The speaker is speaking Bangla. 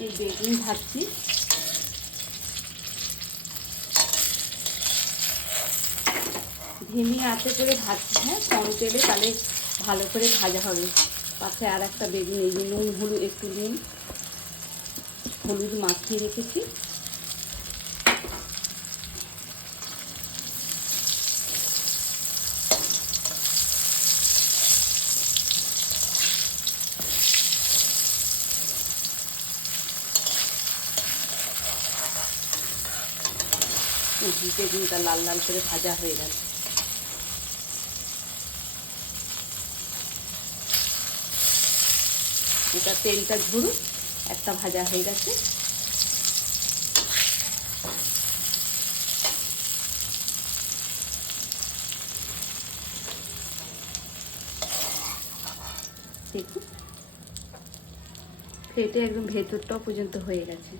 এই বেগুন ভাজছি। ধিমি আঁচে করে ভাজছি, হ্যাঁ, কম তেলে, তাহলে ভালো করে ভাজা হবে। পাশে আর একটা বেগুন, এই যে নুন হলুদ, একটু নুন হলুদ মাখিয়ে রেখেছি। বেগুনটা লাল লাল করে ভাজা হয়ে গেল। এটা তেলটা ঝরুক, একটা ভাজা হয়ে গেছে। দেখুন প্লেটে একদম ভেতরটাও পর্যন্ত হয়ে গেছে।